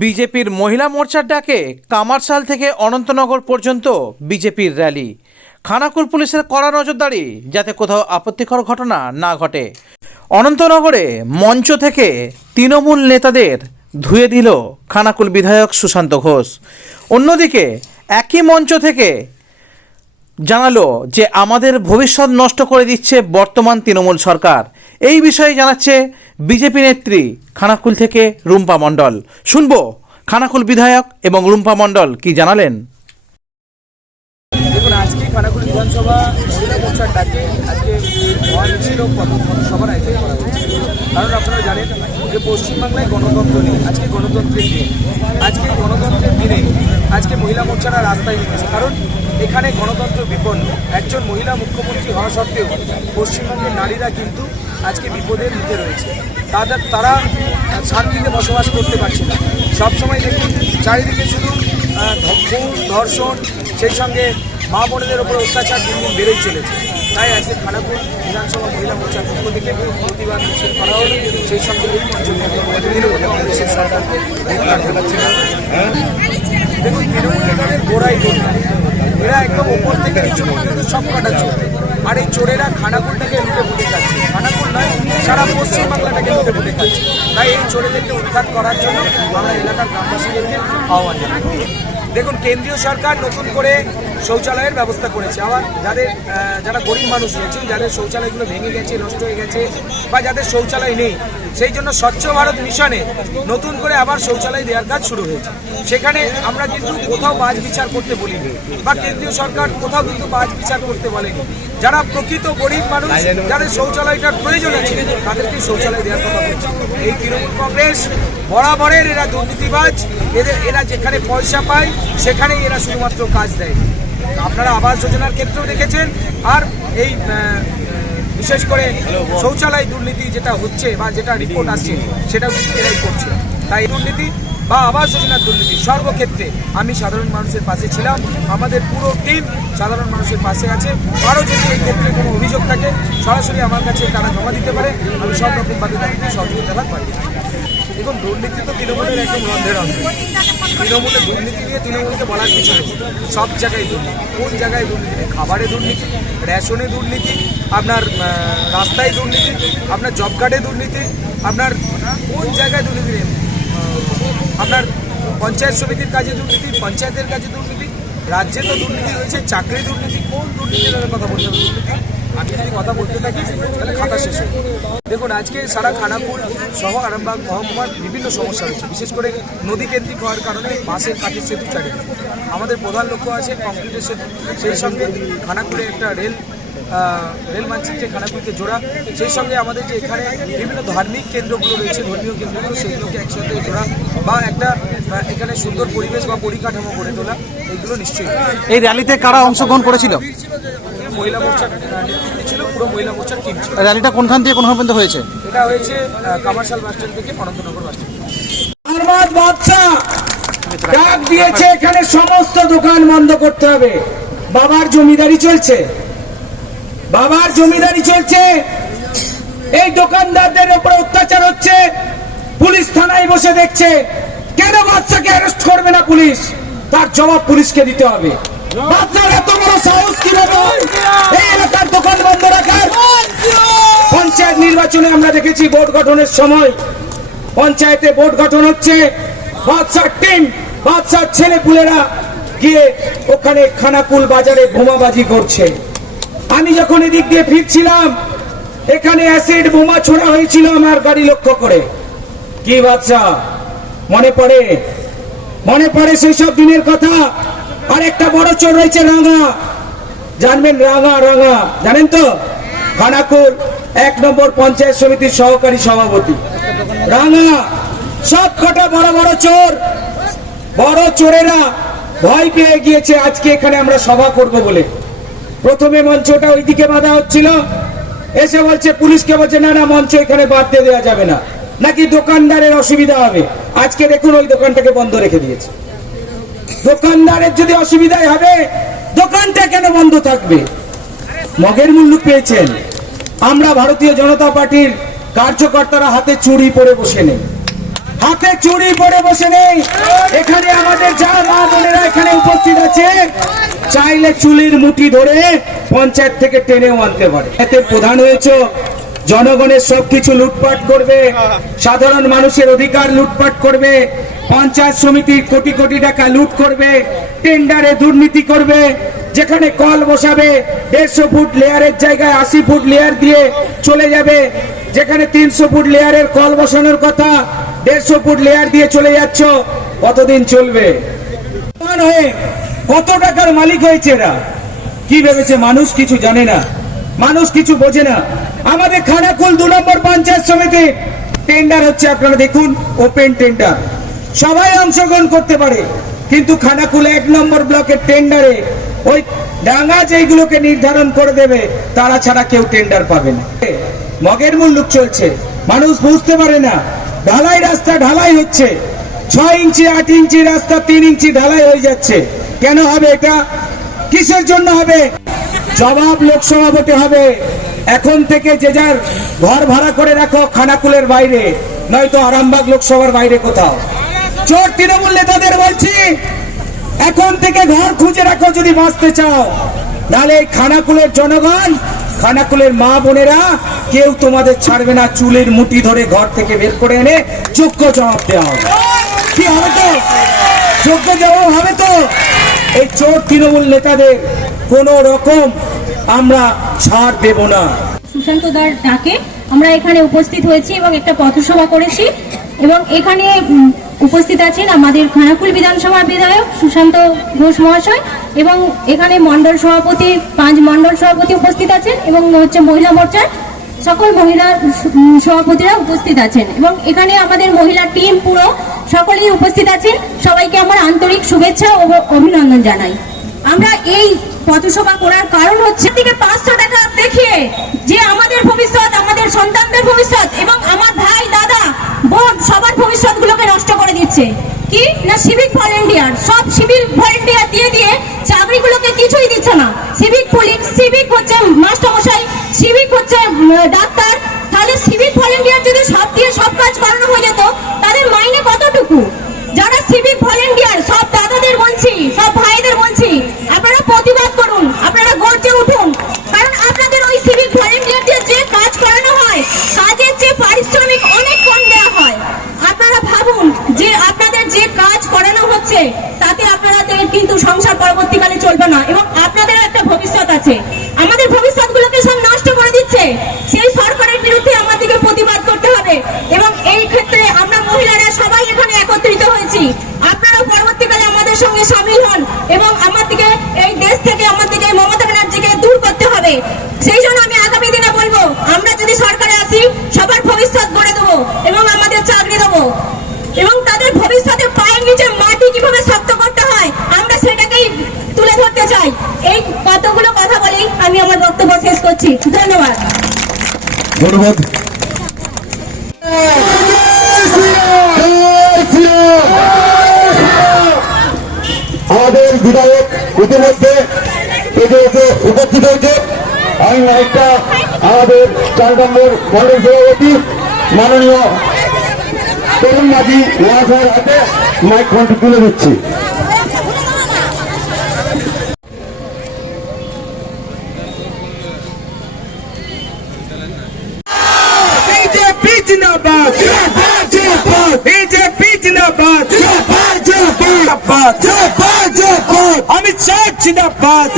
বিজেপির মহিলা মোর্চার ডাকে কামারশাল থেকে অনন্তনগর পর্যন্ত বিজেপির র্যালি। খানাকুল পুলিশের কড়া নজরদারি যাতে কোথাও আপত্তিকর ঘটনা না ঘটে। অনন্তনগরে মঞ্চ থেকে তৃণমূল নেতাদের ধুয়ে দিল খানাকুল বিধায়ক সুশান্ত ঘোষ। অন্যদিকে একই মঞ্চ থেকে জানালো যে, আমাদের ভবিষ্যৎ নষ্ট করে দিচ্ছে বর্তমান তৃণমূল সরকার। এই বিষয়ে জানাচ্ছে বিজেপি নেত্রী খানাকুল থেকে রুম্পা মণ্ডল। শুনব খানাকুল বিধায়ক এবং রুম্পা মণ্ডল কি জানালেন। দেখুন, আজকে খানাকুল বিধানসভা মহিলা মোর্চার আজকে কারণ আপনারা জানেন যে পশ্চিমবাংলায় গণতন্ত্র নেই, আজকে গণতন্ত্রের দিন। আজকে গণতন্ত্রের দিনে আজকে মহিলা মোর্চারা রাস্তায় নেমেছে। কারণ এখানে গণতন্ত্র বিপন্ন। একজন মহিলা মুখ্যমন্ত্রী হওয়া সত্ত্বেও পশ্চিমবঙ্গের নারীরা কিন্তু আজকে বিপদের মুখে রয়েছে। তাদের তারা শান্তিতে বসবাস করতে পারছে না। সবসময় দেখুন, চারিদিকে শুধু খুন ধর্ষণ, সেই সঙ্গে মা বোনেদের ওপর অত্যাচার দিন দিন বেড়েই চলেছে। তাই আজকে খানাপুর বিধানসভা মহিলা মোর্চার পক্ষ থেকে প্রতিবাদ মিছিল করা হলো। সেই সঙ্গে এই মঞ্চ থেকে তৃণমূল কংগ্রেসের সরকারকে। দেখুন তৃণমূল নেতাদের গোড়াই এরা একদম ওপর থেকে পর্যন্ত সব কটা চোর। আর এই চোরেরা খানাকুলটাকে লুটে ফুটে খাচ্ছে খানাকুল নয় সারা খাচ্ছে তাই এই চোরেদেরকে উৎখাত করার জন্য আমরা এলাকার গ্রামবাসীদেরকে আহ্বান দেখুন, কেন্দ্রীয় সরকার নতুন করে শৌচালয়ের ব্যবস্থা করেছে। আবার যাদের যারা গরিব মানুষ রয়েছে যাদের শৌচালয়গুলো ভেঙে গেছে, নষ্ট হয়ে গেছে, বা যাদের শৌচালয় নেই, সেই জন্য স্বচ্ছ ভারত মিশনে নতুন করে আবার শৌচালয় দেওয়ার কাজ শুরু হয়েছে। সেখানে আমরা কিন্তু কোথাও বাজ বিচার করতে বলিনি, বা কেন্দ্রীয় সরকার কোথাও কিন্তু বাজ বিচার করতে বলেনি। যারা প্রকৃত গরিব মানুষ, যাদের শৌচালয়টার প্রয়োজন আছে তাদেরকে শৌচালয় দেওয়ার কথা বলছে। এই তৃণমূল কংগ্রেস বরাবরের এরা দুর্নীতিবাজ, এদের, এরা যেখানে পয়সা পায়, সেখানেই এরা শুধুমাত্র কাজ দেয়। আপনারা আবাস যোজনার ক্ষেত্রেও দেখেছেন, আর এই বিশেষ করে শৌচালয় দুর্নীতি যেটা হচ্ছে বা যেটা রিপোর্ট আসছে, সেটাও কিন্তু এরাই করছে। তাই দুর্নীতি বা আবাস যোজনার দুর্নীতি। সর্বক্ষেত্রে আমি সাধারণ মানুষের পাশে ছিলাম, আমাদের পুরো টিম সাধারণ মানুষের পাশে আছে। আরও যদি এই ক্ষেত্রে কোনো অভিযোগ থাকে, সরাসরি আমার কাছে তারা জমা দিতে পারে। আমি সব রকমভাবে তাদেরকে সহযোগিতা লাভ পারি। দেখুন, দুর্নীতি তো তৃণমূলের একদম রন্ধের রন্ধে তৃণমূলের দুর্নীতি নিয়ে তৃণমূলকে বলার কিছু নেই। সব জায়গায় দুর্নীতি। কোন জায়গায় দুর্নীতি খাবারে দুর্নীতি, রেশনে দুর্নীতি, আপনার রাস্তায় দুর্নীতি, আপনার জব কার্ডে দুর্নীতি, আপনার কোন জায়গায় দুর্নীতি নেই? আপনার পঞ্চায়েত সমিতির কাজে দুর্নীতি, পঞ্চায়েতের কাজে দুর্নীতি, রাজ্যে তো দুর্নীতি রয়েছে, চাকরি দুর্নীতি, কোন দুর্নীতির কথা বলতে হবে? দুর্নীতি। আমি যদি কথা বলতে থাকি, তাহলে খাতা শেষ দেখুন, আজকে সারা খানাপুর সহ আরামবাগ মহকুমার বিভিন্ন সমস্যা রয়েছে। বিশেষ করে নদী কেন্দ্রিক হওয়ার কারণে বাসের কাঠের সেতু চারিদিকে আমাদের প্রধান লক্ষ্য আছে কংক্রিটের সেতু। সেই সঙ্গে খানাকুলে একটা রেল রেল মানচিত্রে খানাকুলকে জোড়া সেই সঙ্গে আমাদের যে এখানে বিভিন্ন ধার্মিক কেন্দ্রগুলো রয়েছে ধর্মীয় কেন্দ্রগুলো সেগুলোকে একসাথে জোড়া বা একটা এখানে সুন্দর পরিবেশ বা পরিকাঠামো গড়ে তোলা এগুলো নিশ্চয়ই এই র্যালিতে কারা অংশগ্রহণ করেছিল? মহিলা মোর্চার ছিল পুরো মহিলা মোর্চার টিম ছিল। র্যালিটা কোনখান থেকে কোনখান পর্যন্ত হয়েছে? এটা হয়েছে কামারশাল বাস স্ট্যান্ড থেকে অনন্তনগর বাস স্ট্যান্ড। ডাক দিয়েছে এখানে সমস্ত দোকান বন্ধ করতে হবে। বাবার জমিদারি চলছে। বাবার জমিদারি চলছে। এই দোকানদারদের উপরে অত্যাচার হচ্ছে। পুলিশ থানায় বসে দেখছে। কেন বাচ্চাকে অ্যারেস্ট করবে না পুলিশ? তার জবাব পুলিশকে দিতে হবে। বাচ্চার এত বড় সাহস কি এই এলাকার দোকান বন্ধ রাখার। পঞ্চায়েত নির্বাচনে আমরা দেখেছি বোর্ড গঠনের সময় পঞ্চায়েতে বোর্ড গঠন হচ্ছে। বাদশার টিম বাদশার ছেলে পুলেরা গিয়ে ওখানে খানাকুল বাজারে বোমাবাজি করছে। আমি যখন এদিক দিয়ে ফিরছিলাম, এখানে অ্যাসিড বোমা ছোড়া হয়েছিল আমার গাড়ি লক্ষ্য করে। কি বাদশা? মনে পড়ে? মনে পড়ে সেই সব দিনের কথা? আর একটা বড় চোর রয়েছে রাঙা। জানবেন রাঙা রাঙা। জানেন তো? খানাকুল, এক নম্বর পঞ্চায়েত সমিতির সহকারী সভাপতি। রাঙা সব কটা বড় বড় চোর। বড় চোরেরা ভয় পেয়ে গিয়েছে, আজকে এখানে আমরা সভা করব বলে। প্রথমে মঞ্চটা ওইদিকে বাঁধা হচ্ছিল। এসে বলছে, পুলিশকে বলছে, না না, মঞ্চ এখানে বাঁধতে দেওয়া যাবে না। নাকি দোকানদারের অসুবিধা হবে? আজকে দেখুন, ওই দোকানটাকে বন্ধ রেখে দিয়েছে। দোকানদারের যদি অসুবিধাই হবে, দোকানটা কেন বন্ধ থাকবে? মগের মূল্য পেয়েছেন। আমরা ভারতীয় জনতা পার্টির কার্যকর্তারা হাতে চুরি পরে বসে নেই। হাতে চুরি পরে বসে নেই। এখানে আমাদের যা মা বোনেরা এখানে উপস্থিত আছে, চাইলে চুলির মুঠি ধরে পঞ্চায়েত থেকে টেনেও আনতে পারে। এতে প্রধান হয়েছে, জনগণের সবকিছু লুটপাট করবে, সাধারণ মানুষের অধিকার লুটপাট করবে, পঞ্চায়েত সমিতির কোটি কোটি টাকা লুট করবে, টেন্ডারে দুর্নীতি করবে, যেখানে কল বসাবে, দেড়শো ফুট লেয়ারের জায়গায় আশি ফুট লেয়ার দিয়ে চলে যাবে, যেখানে তিনশো ফুট লেয়ারের কল বসানোর কথা দেড়শো ফুট লেয়ার দিয়ে চলে যাচ্ছ, কতদিন চলবে? কত টাকার মালিক হয়েছে এরা? কি ভেবেছে মানুষ? কিছু জানে না। মানুষ কিছু বোঝে না। আমাদের খানাকুল দু নম্বর পঞ্চায়েত সমিতি টেন্ডার হচ্ছে, আপনারা দেখুন ওপেন টেন্ডার সবাই অংশগ্রহণ করতে পারে, কিন্তু খানাকুল এক নম্বর ব্লকের টেন্ডারে ওই ডাঙ্গা যেইগুলোকে নির্ধারণ করে দেবে, তারা ছাড়া কেউ টেন্ডার পাবে না। মগের মুল্লুক চলছে। মানুষ বুঝতে পারে না ঢালাই রাস্তা ঢালাই হচ্ছে। ছয় ইঞ্চি, আট ইঞ্চি রাস্তা, তিন ইঞ্চি ঢালাই হয়ে যাচ্ছে। কেন হবে এটা? কিসের জন্য হবে? জবাব লোকসভা ভোটে হবে। এখন থেকে যে যার ঘর ভাড়া করে রাখো খানাকুলের বাইরে, নয়তো আরামবাগ লোকসভার বাইরে কোথাও। চোর তৃণমূল নেতাদের বলছি, এখন থেকে ঘর খুঁজে রাখো যদি বাঁচতে চাও। নাহলে খানাকুলের জনগণ, খানাকুলের মা বোনেরা কেউ তোমাদের ছাড়বে না, চুলের মুঠি ধরে ঘর থেকে বের করে এনে যোগ্য জবাব দেওয়া হবে। কি হবে তো? যোগ্য জবাব হবে তো? এই চোর তৃণমূল নেতাদের কোন রকম আমরা ছাড় দেব না। সুশান্ত দার ডাকে। আমরা এখানে উপস্থিত হয়েছি এবং একটা পথসভা করেছি এবং এখানে উপস্থিত আছেন আমাদের খানাকুল বিধানসভার বিধায়ক সুশান্ত ঘোষ মহাশয় এবং এখানে মণ্ডল সভাপতি, পাঁচ মণ্ডল সভাপতি উপস্থিত আছেন এবং হচ্ছে মহিলা মোর্চার সকল মহিলা সভাপতিরা উপস্থিত আছেন এবং এখানে আমাদের মহিলা টিম পুরো সকলেই উপস্থিত আছেন। সবাইকে আমার আন্তরিক শুভেচ্ছা ও অভিনন্দন জানাই। আমরা এই পথসভা করার কারণ হচ্ছে থেকে পাঁচশো টাকা দেখিয়ে যে আমাদের ভবিষ্যৎ, আমাদের সন্তানদের ভবিষ্যৎ এবং আমার ভাই, দাদা, বোন সবার ভবিষ্যৎ গুলোকে নষ্ট করে দিচ্ছে। কি? না সিভিক ভলেন্টিয়ার সব সিভিক ভলেন্টিয়ার দিয়ে দিয়ে চাকরিগুলোকে কিছুই দিচ্ছে না। সিভিক পুলিশ সিভিক হচ্ছে মাস্টারমশাই সিভিক হচ্ছে ডাক্তার, তাহলে সিভিক ভলেন্টিয়ার যদি সব দিয়ে সব কাজ করানো হয়ে যেত, তাদের মাইনে কতটুকু? যারা সিভিক ভলেন্টিয়ার সব দাদাদের বলছি, সব ভাইদের বলছি, আপনারা প্রতিবাদ করুন, আপনারা গর্জে উঠুন। কারণ আপনাদের ওই সিভিক ভলেন্টিয়ার দিয়ে যে কাজ করানো হয়, কাজের যে পারিশ্রমিক অনেক কম দেওয়া হয়। আপনারা ভাবুন যে আপনাদের যে কাজ করানো হচ্ছে, তাতে আপনাদের কিন্তু সংসার পরবর্তীকালে চলবে না, এবং আপনাদের একটা ভবিষ্যৎ আছে আমাদের ভবিষ্যৎগুলোকে সব নষ্ট করে দিচ্ছে সেই সরকারের বিরুদ্ধে আমাদেরকে প্রতিবাদ করতে হবে এবং এই ক্ষেত্রে আমরা মহিলারা সবাই এখানে একত্রিত হয়েছি আপনারাও পরবর্তীকালে আমাদের সঙ্গে সামিল হন এবং আমাদেরকে এই দেশ থেকে আমাদেরকে মমতা ব্যানার্জিকে দূর করতে হবে। সেই জন্য আমি আগামী দিনে বলব, আমরা যদি সরকারে আসি, সবার ভবিষ্যৎ গড়ে দেবো এবং আমাদের চাকরি দেবো। এবং তাদের ভবিষ্যতে পায়ের নিচে মাটি কীভাবে শক্ত করতে হয়, আমরা সেটাকেই তুলে ধরতে চাই। এই কতগুলো কথা বলেই আমি আমার বক্তব্য শেষ করছি। ধন্যবাদ। ধন্যবাদ। আমাদের বিধায়ক ইতিমধ্যে এসে উপস্থিত হয়েছে। আমি মাইকটা আমাদের চার নম্বর মন্ডল সভাপতি, মাননীয় তরুণ মাঝি মহাশয়ের হাতে মাইক ফোনটি তুলে দিচ্ছি। বিজেপি জিন্দাবাদ জিন্দাবাদ জিন্দাবাদ বিজেপি জিন্দাবাদ জিন্দাবাদ।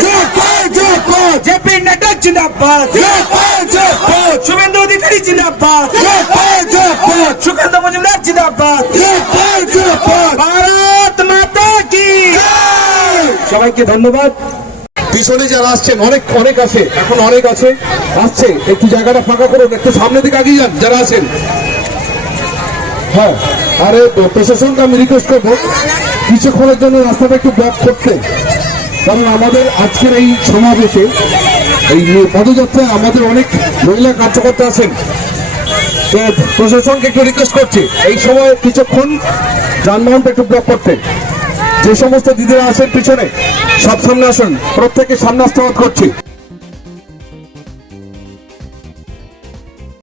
জিন্দাবাদ শুভেন্দু অধিকারী জিন্দাবাদ। জিন্দাবাদ জিন্দাবাদ। সুকান্ত মজুমদার জিন্দাবাদ। জিন্দাবাদ জিন্দাবাদ। ভারত মাতা কি? সবাইকে ধন্যবাদ। পিছনে যারা আসছেন অনেক অনেক আছে এখন অনেক আছে আসছে। একটু জায়গাটা ফাঁকা করুন একটু সামনে দিকে আগিয়ে যান যারা আছেন। হ্যাঁ আরে প্রশাসনকে আমি রিকোয়েস্ট করব কিছুক্ষণের জন্য রাস্তাটা একটু ব্লক করতে। কারণ আমাদের আজকের এই সমাবেশে, এই পদযাত্রায় আমাদের অনেক মহিলা কার্যকর্তা আছেন। প্রশাসনকে একটু রিকোয়েস্ট করছি, এই সময় কিছুক্ষণ যানবাহনটা একটু ব্লক করতে। যে সমস্ত দিদিরা আছেন পিছনে, সব সামনে আসুন প্রত্যেকে সামনে আসতে করছি।